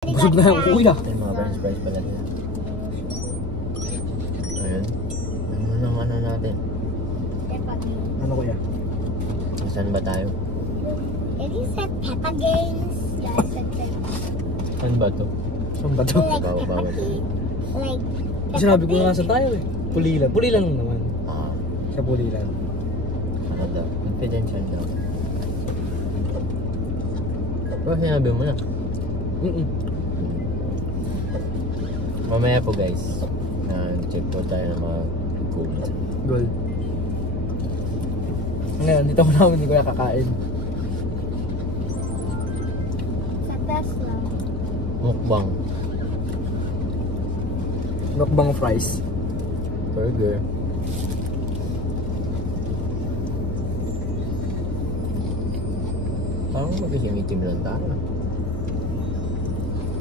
Busog na yung kuya. Ito yung mga french fries pala nila. Ayun. Ano natin? Ano kuya? Saan ba tayo? It is at Peppa Games. Yes, it's Saan ba to? Saan ba ito? like Peppa Bawal. Pig. Like Sinabi ko nga saan tayo eh. Pulilan. Pulilan lang naman. Ah, Sa Pulilan. ano daw? Confidential daw. Pero sinabi mo na. Mamaya po guys, check po tayo ng mga comments. Goal. Ngayon, dito ko namin hindi ko kakain. sa Tesla. Mukbang. Mukbang fries. Burger. Parang mag-itim lang tayo.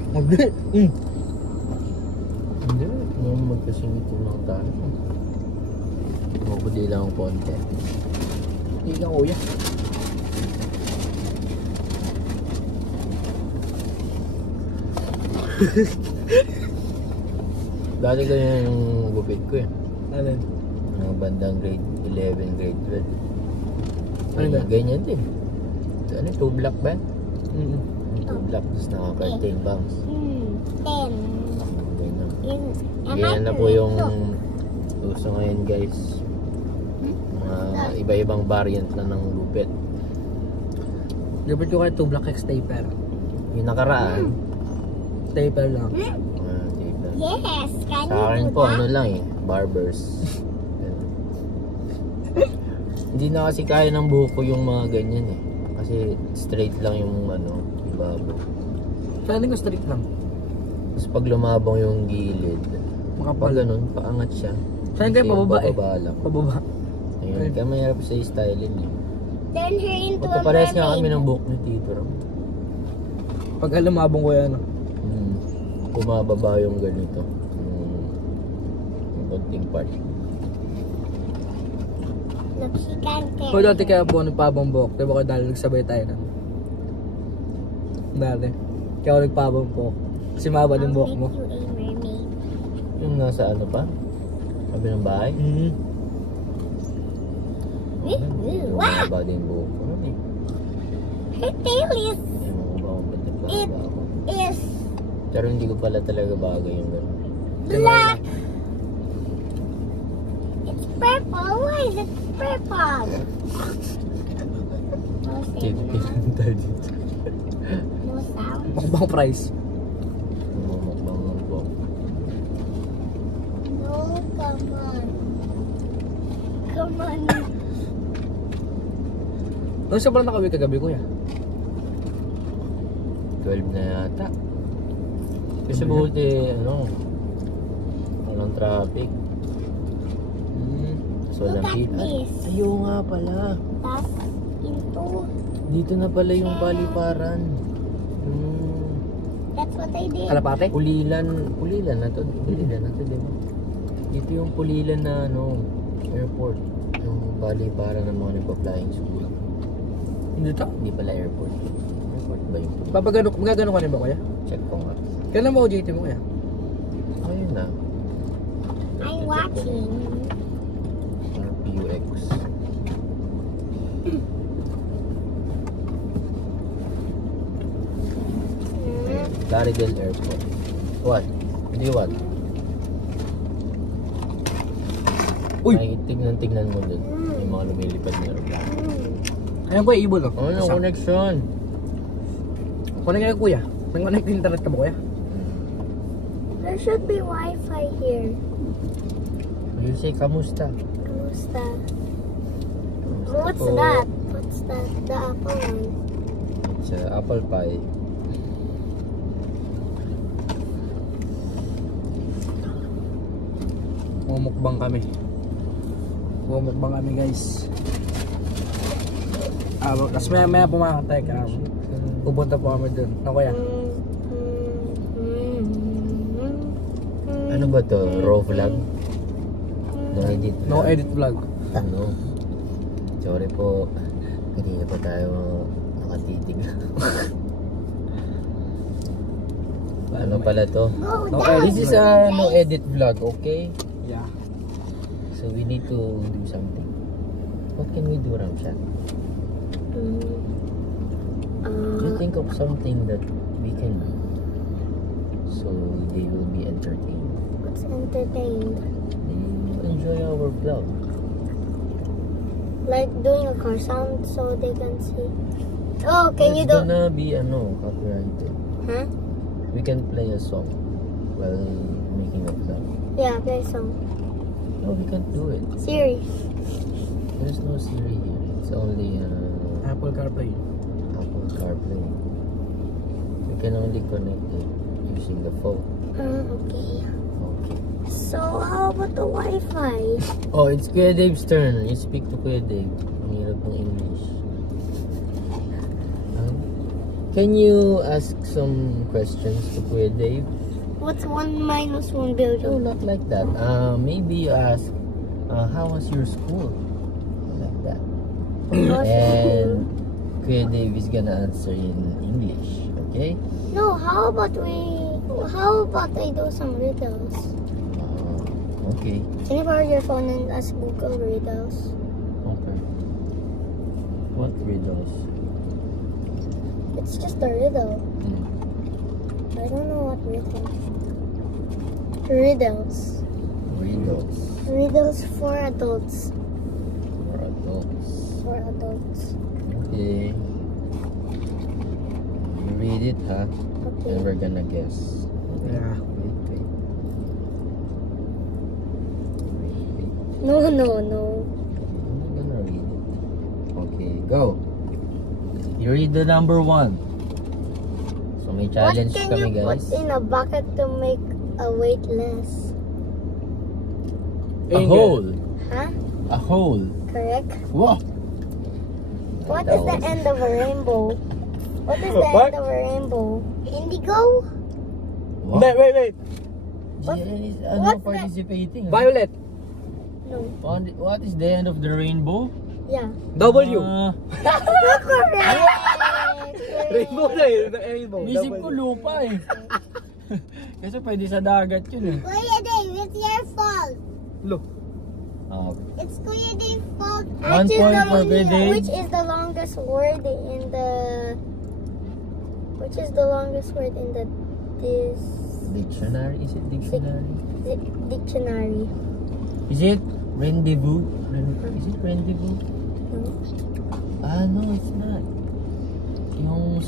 Hindi. Hindi, magkasinitin lang tayo. Mabudi lang ang konti. Hindi ka kuya. Dati ganyan yung gupit ko eh. Ano? Mga bandang grade 11, grade 12. Ano ba? Ganyan din. Ano, 2 block ba? Mm. 2 block, tapos naka-curtain bangs. 10. Ganyan. Am I Ganyan na po correct? yung uso ngayon guys. Mga iba-ibang variant na ng gupit. Gabit ko kayo 2 black X taper. Yung nakaraan, Taper lang. diba? Yes, can Sa you akin do po, that? ano lang eh, barbers. Hindi na kasi kaya ng buko yung mga ganyan eh. Kasi straight lang yung ano, ibabaw. Kaya hindi ko straight lang. Tapos pag lumabang yung gilid, pag Makapal. ganun, paangat siya. Saan kayo Kasi pababa eh? bababa lang. Pababa. Ayun, kaya mahirap sa styling eh. Turn her into a Magkaparehas nga kami mermaid. ng buhok ni Tito Ram. Pag lumabong ko yan. Kumababa yung ganito. Yung konting part. Look, she can carry. Kung dati kaya po nagpabang buhok, diba ko dahil nagsabay tayo na. Dati. Kaya ako nagpabang buhok. Kasi mahaba I'll yung buhok make mo. you a mermaid. Yung nasa ano pa? Sabi ng bahay? Wow! Mahaba din buhok ko. Ano eh? Her tail is Yung mga bawang patipaba It- ako. is Pero hindi ko pala talaga bagay yung gano'n. black. It's purple. Why is it purple? No sound. Tayo dito. No sound. Mukbang fries. Mumukbang ng buhok. No, come on. Come on. Ano siya pala nakawin kagabi kuya? 12 na yata. Kasi buti, ano, walang traffic. So, Look walang at pila. this. Ayaw nga pala. That's into. Dito na pala yung paliparan. That's what I did. Kalapate? Pulilan na to, di ba? Dito yung Pulilan na, ano, airport. Yung paliparan ng mga nagpa-flying school. Hindi to? Hindi pala airport. Airport ba yun? Magagano ka rin ba kuya? Check ko nga. Kailan mo OJT mo kuya? Ayun na. I'm watching. RPUX. Laredale Airport. What? Hindi what? Uy! Ay, tignan mo dun. Yung mga lumilipad na aeroplano. Ayun kuya, ibon oh. Ano yung connection? Connect kayo kuya. Nag-connect internet ka ba kuya? There should be Wi-Fi here. You say, kamusta? Kamusta? Kamusta What's po? that? What's that? The apple one. It's apple pie. Mumukbang kami. Mumukbang kami guys. Tapos maya pumakatay ka. Pupunta po kami dun. Ano kuya? Ano ba to? Raw vlog? No edit vlog? No edit vlog. Ano? Sorry po. Kanina pa tayo nakatitig. Ano pala to? Go No down. This is a no edit vlog, okay? Yeah. So we need to do something. What can we do, Ramshan? You think of something that we can do so they will be entertained. What's entertained? They will enjoy our vlog. Like doing a car sound so they can see. Oh, can you It's do? gonna be copyrighted. Huh? We can play a song while making a vlog. Yeah, play song. No, we can't do it. Siri. There's no Siri here. It's only Apple CarPlay. Apple CarPlay. We can only connect it using the phone. Okay. Okay. So how about the Wi-Fi? Oh, it's Kuya Dave's turn. You speak to Kuya Dave. Ang hirap ng English. Can you ask some questions to Kuya Dave? What's 1 minus 1 No, billion? not like that. Maybe you ask, how was your school? Like that. And Kuya Dave is gonna answer in English. Okay? No, how about I do some riddles? Okay. Can you borrow your phone and ask Google riddles? Okay. What riddles? It's just a riddle. Hmm. I don't know what riddle. Riddles. Riddles Riddles for adults. for adults. For adults. Okay. You read it, huh? Okay. And we're gonna guess. Yeah. Wait. No. I'm gonna read it. Okay, go. You read the number 1. So may challenge What can kami, you guys. put in a bucket to make a weight less? A Finger. hole. Huh? A hole. Correct. Whoa. What That is the was- end of a rainbow? What is the What? end of a rainbow? Indigo? What? Wait. What- Jen is what's that? participating. huh? Violet. No. What is the end of the rainbow? Yeah. W. Correct. Rainbow na eh. Rainbow. Nisip W. ko lupa eh. Kasi pwede sa dagat yun eh. Kuya Dave, it's your fault. Look. It's Kuya Dave's fault. 1 point for Kuya Dave. Which is the longest word in the? Which is the longest word in the this Dictionary? Is it dictionary? dictionary? Is it rendezvous? Is it rendezvous? No. No, it's not. Yung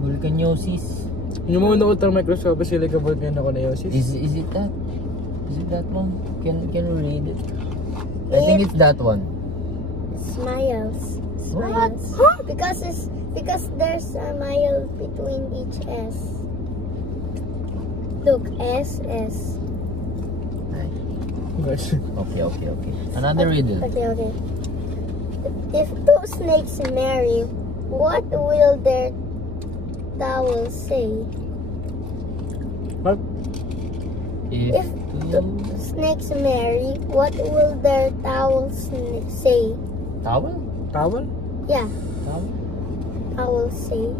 volcaniosis. Yung mga ultramicroscopic silica volcanoconiosis. Is it that? Is it that one? Can we read it? I think it's that one. Smiles. What? Because there's a mile between each S. Look, S. Okay. Another riddle. Okay. If two snakes marry, what will their towel say? What? If two snakes marry, what will their towel say? Towel? Towel? Yeah, Towel? towel say.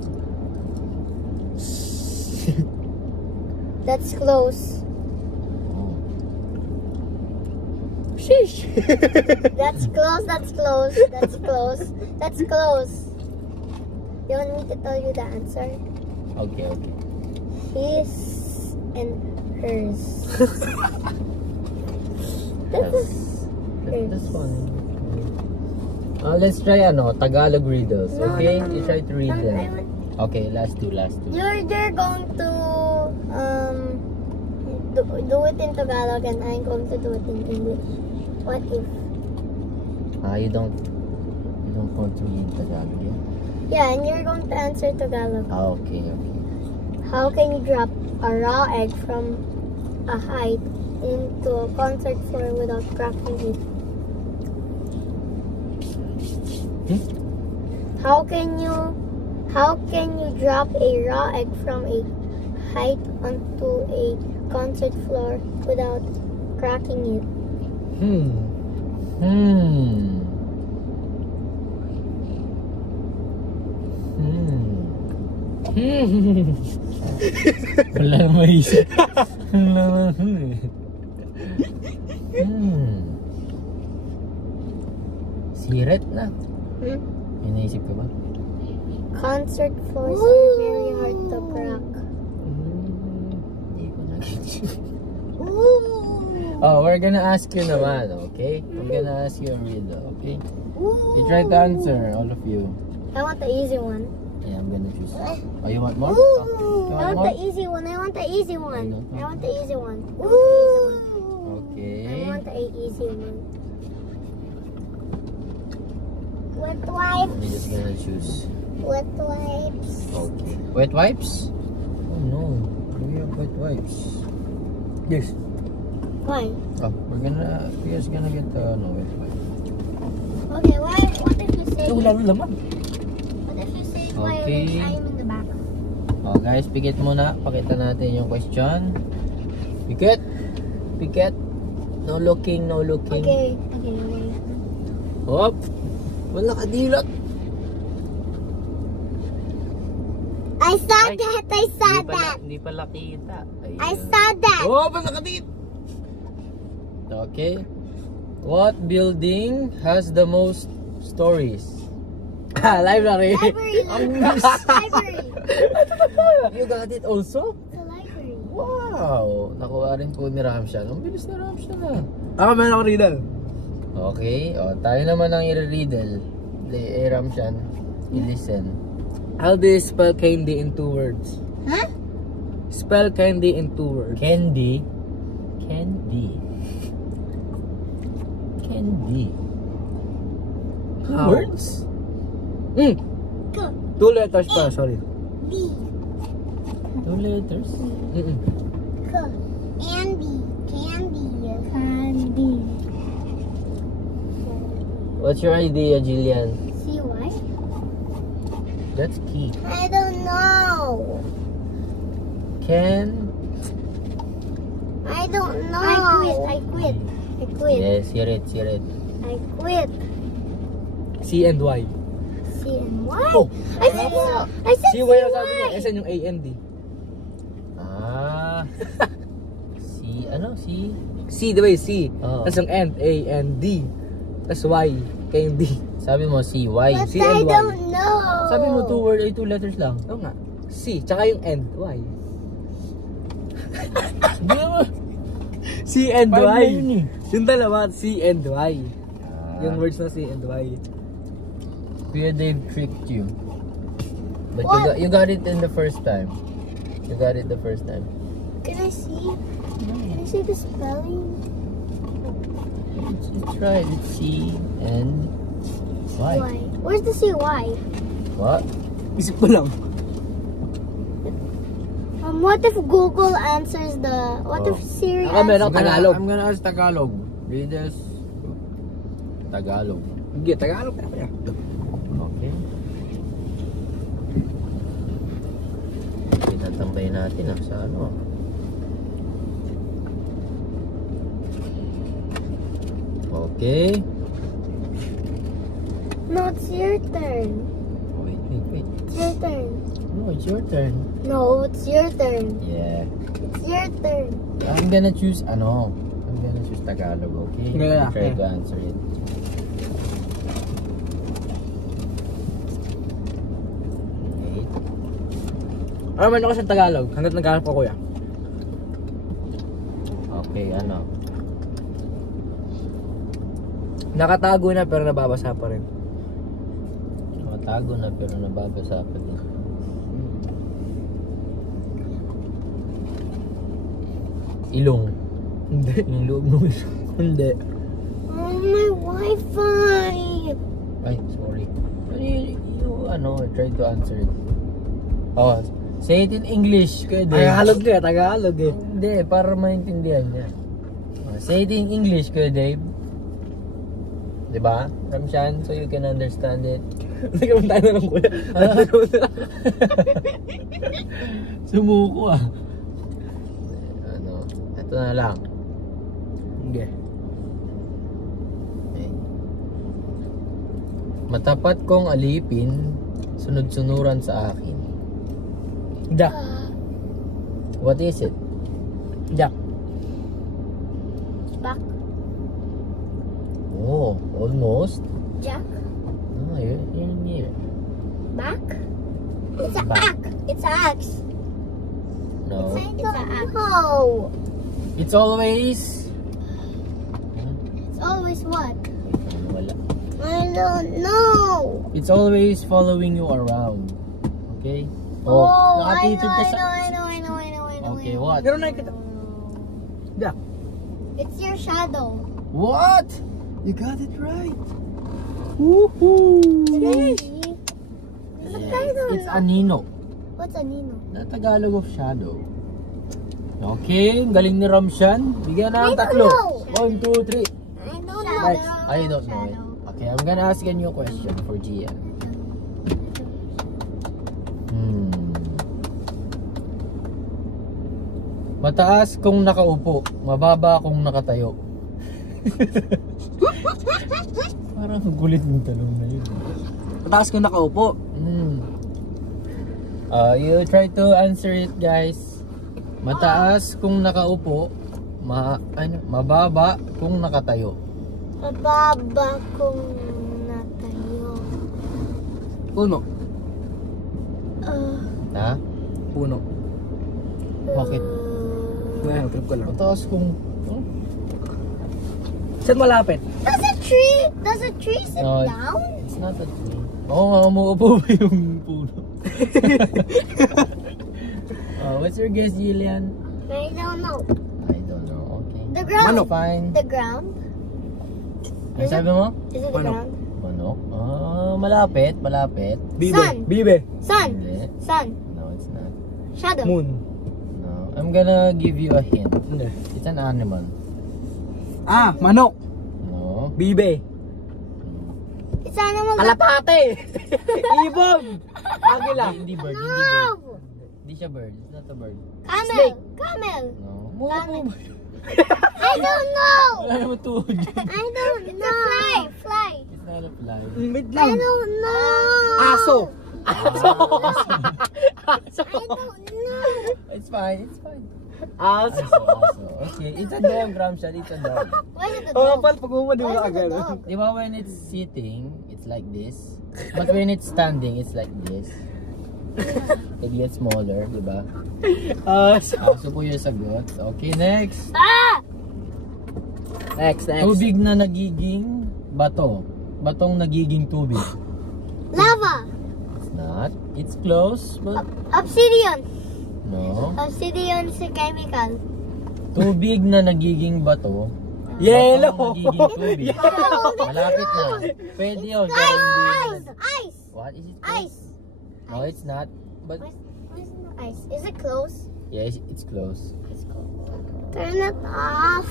That's close. Oh. Sheesh. That's close. You want me to tell you the answer? Okay. His and hers. That's fun. Let's try Tagalog riddles. No, Okay? no. You try to read I them. want- Okay, last two. You're going to do it in Tagalog and I'm going to do it in English. What if? You don't want to read Tagalog, yeah? Yeah, and you're going to answer Tagalog. Okay. How can you drop a raw egg from a height into a concert floor without cracking it? How can you drop a raw egg from a height onto a concert floor without cracking it? Wala na maisip. Wala na eh. Siret na. May naisip ka ba? Concert floors are very hard to crack. Hindi ko na-get. Oh, we're gonna ask you naman, okay? I'm gonna ask you a riddle, okay? You try to answer, all of you. I want the easy one. Yeah, I'm gonna choose. Oh, you want more? I want the easy one. I want the easy one. I want the easy one. Okay. I want the easy one. Wet wipes. I'm just gonna choose. Wet wipes. Okay. Wet wipes? Oh no. We have wet wipes. Yes. Why? Oh, we're just gonna get no wet wipes. Okay, what if you say? Wala nang laman. What if you say Okay. violin chime in the back? Oh guys, pikit muna. Pakita natin yung question. Pikit. Pikit. No looking, no looking. Okay. Hop. Wala kadilot. I saw that. I saw that. Hindi pala kita. Ayun. I saw that. Oh, wala kadilot. Okay. What building has the most stories? Library. Library. Library. You got it also? It's a library. Wow! Nakuha rin po ni Ramshan. Ang bilis na Ramshan na. Ako meron ako riddle. Okay. O, tayo naman ang i-riddle. Ramshan, i-listen. How do you spell candy in 2 words? Huh? Spell candy in 2 words. Candy. Candy. Candy. 2 How? words? Go. 2 letters pa, sorry. D. 2 letters? Go. Andy. Candy. Candy. What's your idea, Jillian? See why? That's key. I don't know. I don't know. I quit. Yes, hear it. I quit. C and Y. C and Y. Oh. I said C, Y ang sabi niya. S and yung A and D. Ah. C? C, di ba yung C? Oo. Tapos yung N, A and D. Tapos Y, K and D. Sabi mo C-Y. But C and I Y. don't know. Sabi mo 2 word ay 2 letters lang. Oo nga. C, tsaka yung N, Y. Hindi mo. C and Five na Y. yun eh. Yung dalawa, C and Y. Yung words na C and Y. Kuya Dave tricked you. But What? you got it in the first time. You got it the first time. Can I see? Can I see the spelling? It's right. It's C and Y. Y. Where's the CY? What? Isip ko lang. What if Google answers the? What if Siri Ako meron answers? Tagalog. I'm gonna ask Tagalog. Read this. Tagalog. Hindi, Tagalog na kaya. Okay. Tinatambay natin sa ano. Okay. No, it's your turn. Wait. It's your turn. No, it's your turn. No, it's your turn. Yeah. It's your turn. I'm gonna choose I'm gonna choose Tagalog, okay? Yeah, Try okay. to answer it. Wait. Ano man ako sa Tagalog, hanggat nagkakalap ko kuya. Okay, ano? Nakatago na pero nababasa pa rin. Matago na pero nababasa pa din. Ilong. Hindi. Yung loob ng ilong. Hindi. Oh, my Wi-Fi. Ay, sorry. Try to answer it. Oh, say it in English. Tagalog niya, Tagalog eh. Hindi, para maintindihan niya. Say it in English, Kuya Dave. Diba? Ramshan, so you can understand it. Nagkaroon tayo na lang kuya. Sumuko ah. Ito na lang. Hindi. Okay. Matapat kong alipin, sunod-sunuran sa akin. Jack. What is it? Jack. Back. Oh, almost. Jack. Oh, you're near. Back. It's an Back. axe. It's an axe. No. It's an axe. No. It's always. It's always what? Wala. I don't know. It's always following you around. Okay? Oh, I nakatitid ka sa... know. Okay, what? Pero nakikita. Jack. It's your shadow. What? You got it right. Woohoo! Yes. It's Anino. What's a Nino? Na Tagalog of shadow. Okay, galing ni Ramshan. Bigyan na ng I don't tatlo. know. 1, 2, 3. I don't know. Next. I don't know it. Okay, I'm gonna ask a new question for Gian. Mataas kung nakaupo, mababa kung nakatayo. Parang gulit ng tanong na yun. Mataas ko nakaupo. You try to answer it, guys. Mataas kung nakaupo, mababa kung nakatayo. Mababa kung natayo. Puno. Ha? Puno. Bakit? Ngayon, trip ko lang. Mataas kung... Saan malapit? Does a tree sit No, down? It's not a tree. Oo nga, umuupo ba yung puno? What's your guess, Jillian? I don't know. I don't know. Okay. The ground. Manok. Fine. The ground. Ano sabi mo? Is it the Manok. ground? Manok? Malapit. Bibe. Sun. Bibe. Sun. Hindi. Sun. No, it's not. Shadow. Moon. No. I'm gonna give you a hint. Hindi. It's an animal. Ah, manok. No. Bibe. It's animal. Kalapate. Ibon. Agila. Hindi bird. Hindi bird. No. Hindi siya bird. It's not a bird. Camel. Snake. Camel. No. Camel. I don't know. Wala naman tuhod yun. I don't know. Fly. It's not a fly. Wait I lang. don't know. Aso. Aso! I don't know. It's fine. It's fine. Aso. Aso. Okay. It's a dog, Ramshan. It's a dog. Why is it a Oh, dog? pal, pag umadi mo Why na is it a agad. dog? Di ba when it's sitting, it's like this? But when it's standing, it's like this. It gets smaller, di ba? Aso. Aso po yung sagot. Okay, next. Ah! Next. Tubig na nagiging bato. Batong nagiging tubig. Lava. It's not. It's close, but Obsidian. no. Obsidian is a chemical. Tubig na nagiging bato. Yellow. Batong nagiging tubig. Malapit na. Pwede yun. pero hindi- Ice. What is it? Ice. No, it's not. But Where's the ice? Is it close? yes, it's close. It's close. Turn it off.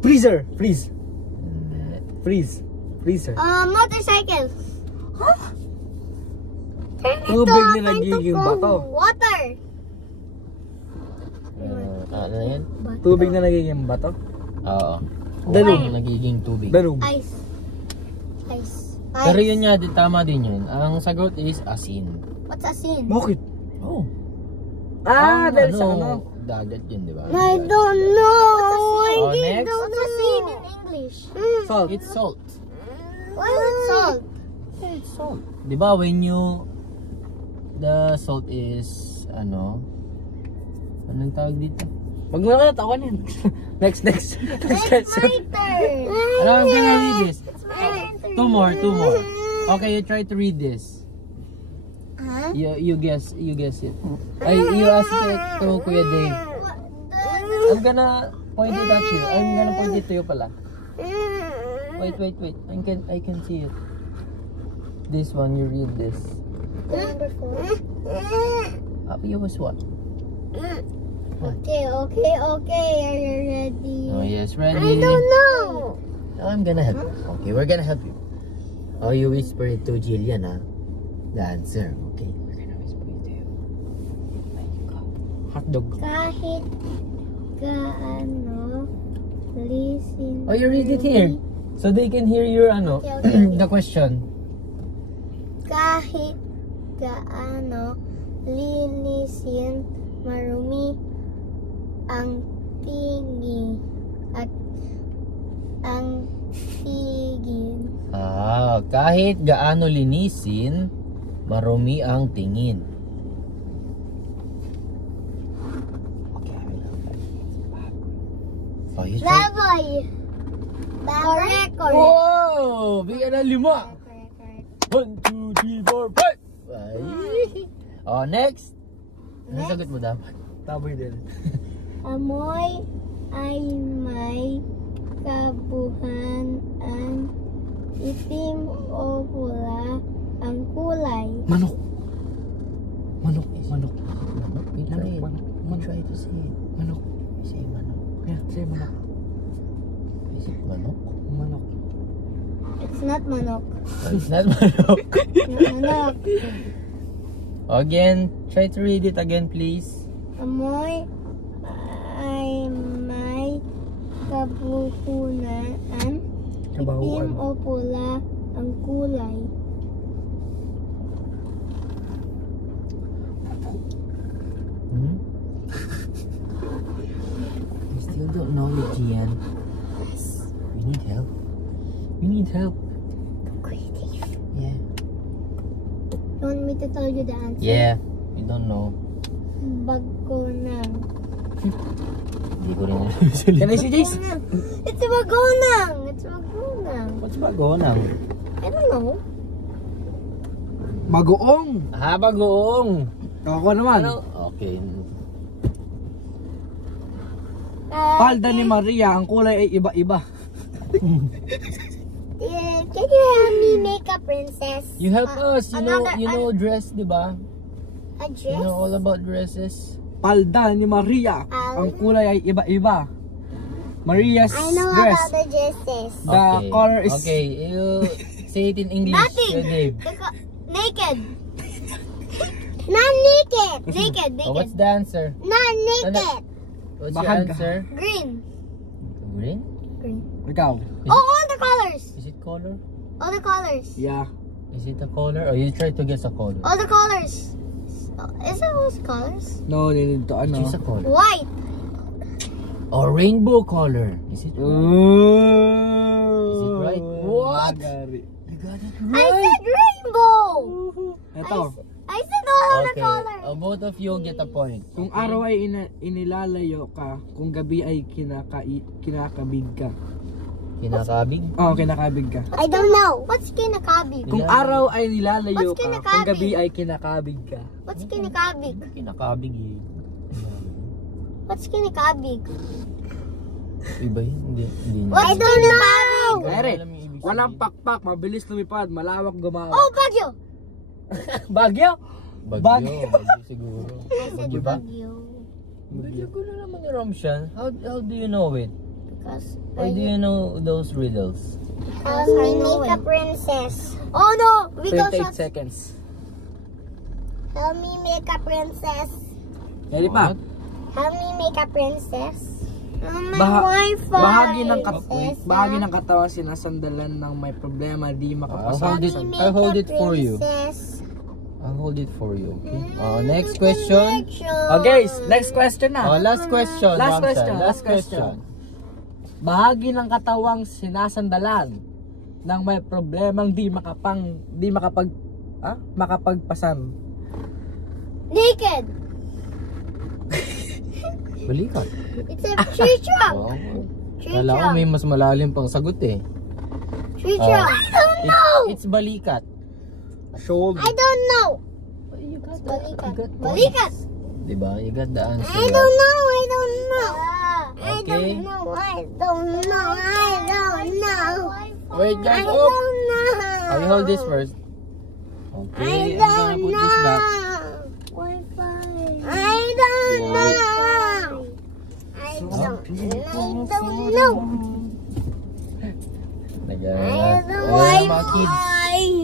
Freezer. Freeze. Hindi. Freezer. Motorcycle. Turn it Tubig off na nagiging into bato. water. Ano yan? Tubig na nagiging bato. Oo. Dalog. Batong nagiging tubig. Dalog. Ice. Ice. Pero yun nga, tama din yun. Ang sagot is asin. What's a sin? Bakit? Oh. Ah, dahil sa ano? Dagat yun, di ba? I don't know. Oh, next. What's a sin in English? Salt. It's salt. Why is it salt? It's salt. Di ba when you... The salt is... Anong tawag dito? Wag mo na tawanin. Next. Next It's question. my turn. I'm gonna read this. It's my turn. Two more. Okay, you try to read this. Huh? You guess it. Ay, you ask it to Kuya Dave. I'm gonna point it at you. I'm gonna point it to you pala. Wait. I can see it. This one, you read this. Number 4. You was what? Okay. Are you ready? Oh yes, I ready. don't know. I'm gonna help you. Okay, we're gonna help you. Oh, you whisper it to Jillian, huh? The answer. Okay, we're gonna whisper it to you. There you go. Hotdog. Kahit gaano, listen. Oh, you read it here. So they can hear your Okay. the question. Kahit gaano, linisin, marumi ang tingin at ang tigin. Kahit gaano linisin, marumi ang tingin. Oh, you try. Baboy. Correct, correct. Wow! Bigyan ng 5. Correct. 1, 2, 3, 4, 5. Ay. Oh, next. Ano sagot mo dapat? Taboy din. Amoy ay may kabuhan ang itim o pula ang kulay. Manok. Manok. Manok. Try to say it. Manok. Say manok. Yeah, say manok. Is it manok? Manok. It's not manok. Oh, it's not manok. Manok. Again, try to read it again, please. Amoy ay may kabuhunan, itim o pula ang kulay. I still don't know it, Gian. We need help. We need help. Yeah. You want me to tell you the answer? Yeah. We don't know. Bagonang. Hindi ko rin alam. Can I see Jace? It's a bagonang. It's a bagonang. What's bagonang? I don't know. Bagoong. Bagoong. Ako naman. Ano? Okay. Palda ni Maria, ang kulay ay iba-iba. Can you help me make a princess? You help us. You know, another- dress, di ba? A dress? You know all about dresses. Palda ni Maria, ang kulay ay iba-iba. Maria's I know dress. about the dresses. The color is... Okay, you say it in English. Nothing. Dave. Naked. Not naked. Naked. Oh, what's the answer? Not naked. What's Bahag. your answer? Green. Green? Green. Ikaw. Oh, all the colors. Is it color? All the colors. Yeah. Is it a color? Or you try to guess a color? All the colors. Is it all the colors? No, need to ano. Choose a color. White. Or rainbow color. Is it right? Is it right? What? Magari. You got it I said rainbow. Ito. I said all the Okay. colors. Both of you get a point. Kung araw ay inilalayo ka, kung gabi ay kinakabig ka. Kinakabig? Oh, kinakabig ka. I don't know. What's kinakabig? Kung araw ay nilalayo What's ka, kinakabig? kung gabi ay kinakabig ka. What's kinakabig? Kinakabig eh. What's kinakabig? Iba yun? Hindi. I don't know. Kaya Alam yung ibig walang sabihin. pakpak, mabilis lumipad, malawak gumawa. Oh, Baguio. Bagyo? Bagyo siguro. I said Bagyo ba? Baguio. Bagyo ko na naman ni Romshan. How do you know it? Because Why do you know those riddles? I make a princess. Oh no, we don't 28 shot. seconds. Help me make a princess. Ready pa? What? Help me make a princess. My Baha- Wi-Fi. bahagi ng katawan sinasandalan ng may problema, di makapasok. I'll hold it for you. Princess. I'll hold it for you, okay? Next question. Okay, next question na. Last question. Last Ramshan. question, Last last question. Bahagi ng katawang sinasandalan ng may problemang makapagpasan. Naked. Balikan. It's a tree trunk. Wow. Tree Kala ko trunk. may mas malalim pang sagot eh. Tree trunk. I don't know. It's balikat. Shoulder. I don't know. You got Balikat. points. Balikat. Diba? You got the answer. I don't know. I don't know. I Okay. don't know. I don't know. I don't know. Wait, I guys. Oh, don't know. I will hold this first. I Okay, I'm gonna don't put know. this back. Wi-Fi. I don't know. I don't know. I don't know. Mga kids.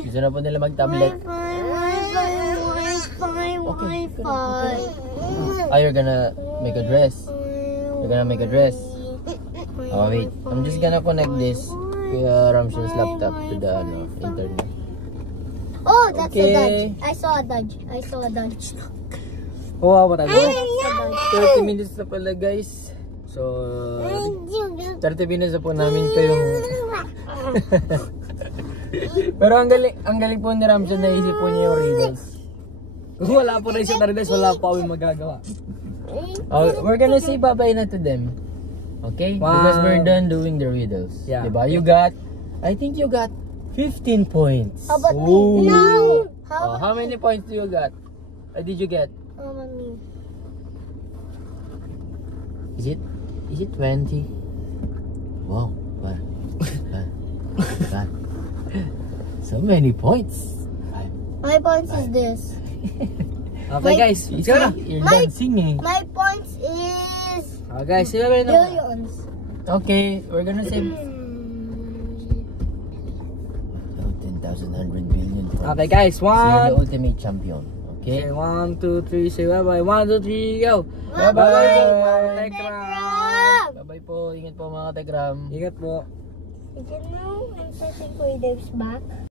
Gusto na po nila mag-tablet. Wi-Fi. You're gonna make a dress. You're gonna make a dress. Oh, wait. I'm just gonna connect this Kuya Ramshan's laptop to the internet. Oh, that's Okay. a dodge. I saw a dodge. Kuha pa tayo. 30 minutes na pala guys. So, 30 minutes na po namin ito yung... Pero ang galing po ni Ramsey, naisip po niya yung riddles. Kung wala po rin siya na riddles, wala pa kami magagawa. We're gonna say bye-bye na to them. Okay? Because we're done doing the riddles. Yeah. Diba? I think you got 15 points. How about Ooh. me? No! How many points do you got? Did you get? How about me? Is it 20? Wow. God. So many points. My points is this. Okay guys, let's go na. You're done singing. My points is Okay guys, sila ba na? billions. Okay, we're gonna say 10,100 billion points. Okay guys, So you're the 1, ultimate champion. Okay? 1, 2, 3, say bye-bye. 1, 2, 3, go! Bye-bye! Tekram! Bye-bye po. Ingat po mga Tegram. Ingat po. Did you know I'm searching for Dave's back?